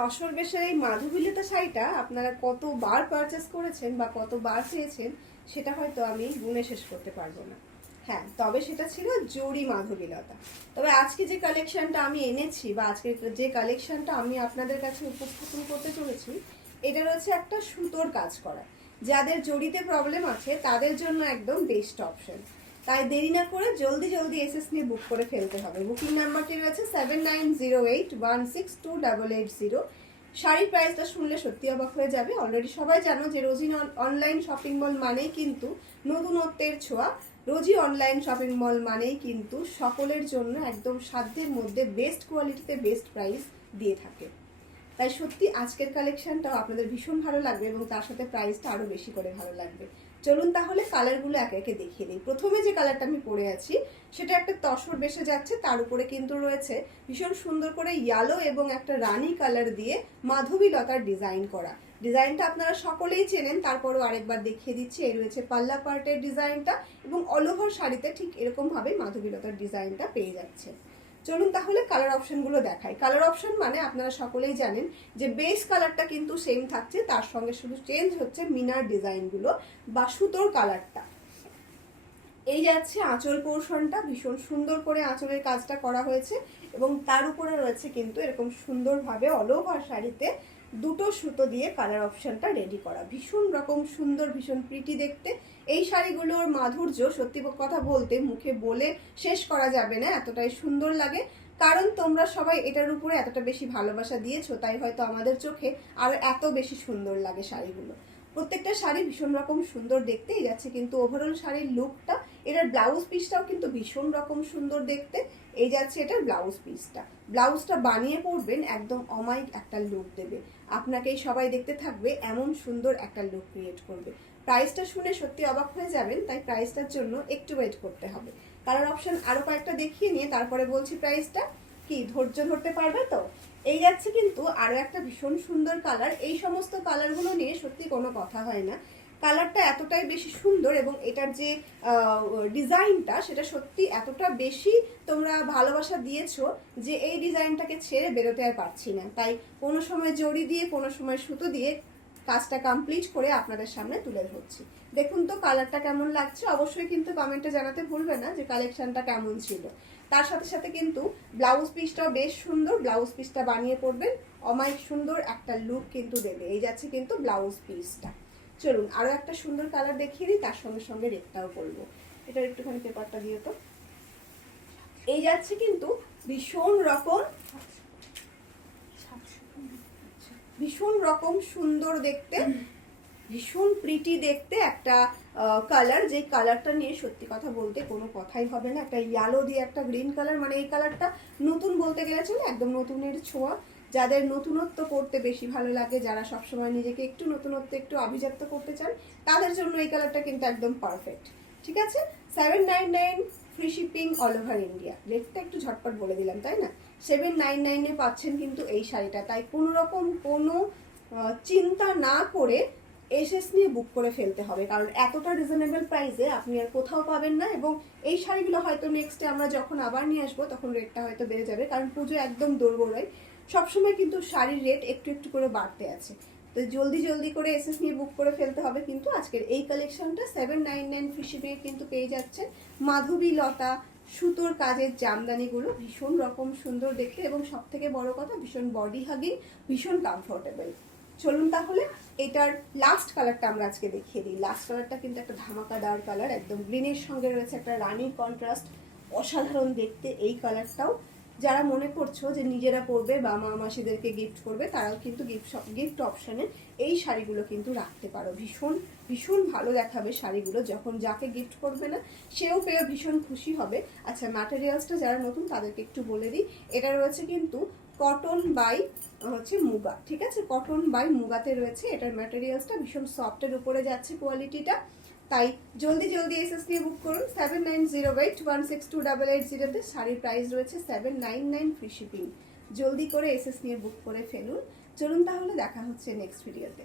তসর বেশের এই মাধবীলতা শাড়িটা আপনারা কতবার পারচেস করেছেন বা কতবার চেয়েছেন, সেটা হয়তো আমি গুণে শেষ করতে পারব না। হ্যাঁ তবে সেটা ছিল জরি মাধবীলতা তবে আজকে যে কালেকশনটা আমি এনেছি বা আজকে যে কালেকশনটা আমি আপনাদের কাছে উপস্থাপন করতে চলেছি, এটা রয়েছে একটা সুতোর কাজ করা। যাদের জড়িতে প্রবলেম আছে, তাদের জন্য একদম বেস্ট অপশন তাই দেরি না করে জলদি জলদি এসএস নিয়ে বুক করে ফেলতে হবে। বুকিং নাম্বারটি রয়েছে seven nine zero eight one six two double eight zero শাড়ির প্রাইসটা শুনলে সত্যি অবাক হয়ে যাবে। অলরেডি সবাই জানো যে রোজি অনলাইন শপিং মল মানেই কিন্তু নতুনত্বের ছোঁয়া। রোজি অনলাইন শপিং মল মানেই কিন্তু সকলের জন্য একদম সাধ্যের মধ্যে বেস্ট কোয়ালিটিতে বেস্ট প্রাইস দিয়ে থাকে। তাই সত্যি আজকের কালেকশনটাও আপনাদের ভীষণ ভালো লাগবে এবং তার সাথে প্রাইসটা আরও বেশি করে ভালো লাগবে। চলুন তাহলে কালারগুলো একে একে দেখিয়ে দিই। প্রথমে যে কালারটা আমি পরে আছি, সেটা একটা তসর বেসে যাচ্ছে, তার উপরে কিন্তু রয়েছে ভীষণ সুন্দর করে ইয়ালো এবং একটা রানী কালার দিয়ে মাধবী লতার ডিজাইন করা। ডিজাইনটা আপনারা সকলেই চেনেন, তারপরও আরেকবার দেখিয়ে দিচ্ছি, এই রয়েছে পাল্লা পার্টের ডিজাইনটা এবং অল ওভার শাড়িতে ঠিক এরকমভাবে মাধবীলতার ডিজাইনটা পেয়ে যাচ্ছে। চলুন তাহলে কালার অপশনগুলো দেখাই। কালার অপশন মানে আপনারা সকলেই জানেন যে বেস কালারটা কিন্তু সেম থাকছে, তার সঙ্গে শুধু চেঞ্জ হচ্ছে মিনার ডিজাইনগুলো বা সুতোর কালারটা এই যাচ্ছে আঁচল পোর্শনটা ভীষণ সুন্দর করে আঁচলের কাজটা করা হয়েছে এবং তার উপরে রয়েছে কিন্তু এরকম সুন্দরভাবে অল ওভার শাড়িতে দুটো সুতো দিয়ে কালার অপশনটা রেডি করা। ভীষণ রকম সুন্দর, ভীষণ প্রিটি দেখতে। এই শাড়িগুলোর মাধুর্য, সত্যি কথা বলতে মুখে বলে শেষ করা যাবে না, এতটাই সুন্দর লাগে। কারণ তোমরা সবাই এটার উপরে এতটা বেশি ভালোবাসা দিয়েছ, তাই হয়তো আমাদের চোখে আরও এত বেশি সুন্দর লাগে শাড়িগুলো। প্রত্যেকটা শাড়ি ভীষণ রকম সুন্দর দেখতেই যাচ্ছে, কিন্তু ওভারঅল শাড়ির লুকটা এটার ব্লাউজ পিসটাও কিন্তু ভীষণ রকম সুন্দর দেখতে। এই যাচ্ছে এটার ব্লাউজ পিসটা। ব্লাউজটা বানিয়ে পরবেন, একদম অমায়িক একটা লুক দেবে। আপনাকেই সবাই দেখতে থাকবে, এমন সুন্দর একটা লুক ক্রিয়েট করবে। প্রাইসটা শুনে সত্যি অবাক হয়ে যাবেন, তাই প্রাইসটার জন্য একটু ওয়েট করতে হবে। কালার অপশন আরও কয়েকটা দেখিয়ে নিয়ে তারপরে বলছি প্রাইসটা কি, ধৈর্য ধরতে পারবে তো? এই যাচ্ছে কিন্তু আরও একটা ভীষণ সুন্দর কালার এই সমস্ত কালারগুলো নিয়ে সত্যি কোনো কথা হয় না। কালারটা এতটাই বেশি সুন্দর এবং এটার যে ডিজাইনটা সেটা সত্যি এতটা বেশি তোমরা ভালোবাসা দিয়েছ যে এই ডিজাইনটাকে ছেড়ে বেরোতে আর পারছি না। তাই কোনো সময় জড়ি দিয়ে, কোনো সময় সুতো দিয়ে কাজটা কমপ্লিট করে আপনাদের সামনে তুলে ধরছি। দেখুন তো কালারটা কেমন লাগছে। অবশ্যই কিন্তু কমেন্টে জানাতে ভুলবে না যে কালেকশনটা কেমন ছিল। তার সাথে সাথে কিন্তু ব্লাউজ পিসটাও বেশ সুন্দর। ব্লাউজ পিসটা বানিয়ে পড়বেন অমায়িক সুন্দর একটা লুক কিন্তু দেবে। এই যাচ্ছে কিন্তু ব্লাউজ পিসটা চলুন আরও একটা সুন্দর কালার দেখিয়ে দিই, তার সঙ্গে সঙ্গে রেটটাও বলব এটার একটুখানি পেপারটা দিয়ে তো। এই যাচ্ছে কিন্তু ভীষণ রকম ভীষণ রকম সুন্দর দেখতে, ভীষণ প্রিটি দেখতে একটা কালার যে কালারটা নিয়ে সত্যি কথা বলতে কোনো কথাই হবে না। একটা ইয়ালো দিয়ে একটা গ্রিন কালার মানে এই কালারটা নতুন বলতে গেলে চলে একদম নতুনের ছোঁয়া। যাদের নতুনত্ব করতে বেশি ভালো লাগে, যারা সবসময় নিজেকে একটু নতুনত্ব একটু আভিজাত্য করতে চান, তাদের জন্য এই কালারটা কিন্তু একদম পারফেক্ট ঠিক আছে? Seven nine nine free shipping all over India রেটটা একটু ঝটপট বলে দিলাম, তাই না? সেভেন নাইন নাইনে পাচ্ছেন কিন্তু এই শাড়িটা। তাই কোনো রকম কোনো চিন্তা না করে এসএস নিয়ে বুক করে ফেলতে হবে। কারণ এতটা রিজনেবল প্রাইসে আপনি আর কোথাও পাবেন না এবং এই শাড়িগুলো হয়তো নেক্সটে আমরা যখন আবার নিয়ে আসব, তখন রেটটা হয়তো বেড়ে যাবে। কারণ পুজো একদম দোরগোড়ায়। সবসময় কিন্তু শাড়ির রেট একটু একটু করে বাড়তে আছে। তো জলদি জলদি করে এসএস নিয়ে বুক করে ফেলতে হবে কিন্তু আজকের এই কালেকশনটা সেভেন নাইন নাইন ফ্রি কিন্তু পেয়ে যাচ্ছে মাধবী লতা, সুতোর কাজের জামদানিগুলো ভীষণ রকম সুন্দর দেখতে এবং সব থেকে বড় কথা ভীষণ বডি হাগিং ভীষণ কমফোর্টেবল চলুন তাহলে এটার লাস্ট কালারটা আমরা আজকে দেখিয়ে দিই। লাস্ট কালারটা কিন্তু একটা ধামাকা ধামাকাদার কালার একদম গ্রিনের সঙ্গে রয়েছে একটা রানি কন্ট্রাস্ট অসাধারণ দেখতে এই কালারটাও যারা মনে করছ যে নিজেরা পরবে বা মা মাসিদেরকে গিফট করবে, তারাও কিন্তু গিফট গিফট অপশানে এই শাড়িগুলো কিন্তু রাখতে পারো। ভীষণ ভীষণ ভালো দেখাবে শাড়িগুলো যখন যাকে গিফট করবে না, সেও পেয়ে ভীষণ খুশি হবে। আচ্ছা ম্যাটেরিয়ালসটা যারা নতুন তাদেরকে একটু বলে দিই। এটা রয়েছে কিন্তু কটন বাই হচ্ছে মুগা, ঠিক আছে? কটন বাই মুগাতে রয়েছে। এটার ম্যাটেরিয়ালসটা ভীষণ সফটের উপরে যাচ্ছে কোয়ালিটিটা তাই জলদি জলদি এসএস নিয়ে বুক করুন। Seven nine zero eight one six two double eight জিরোতে শাড়ির প্রাইস রয়েছে seven nine nine free shipping জলদি করে এসএস নিয়ে বুক করে ফেলুন। চলুন তাহলে দেখা হচ্ছে নেক্সট ভিডিওতে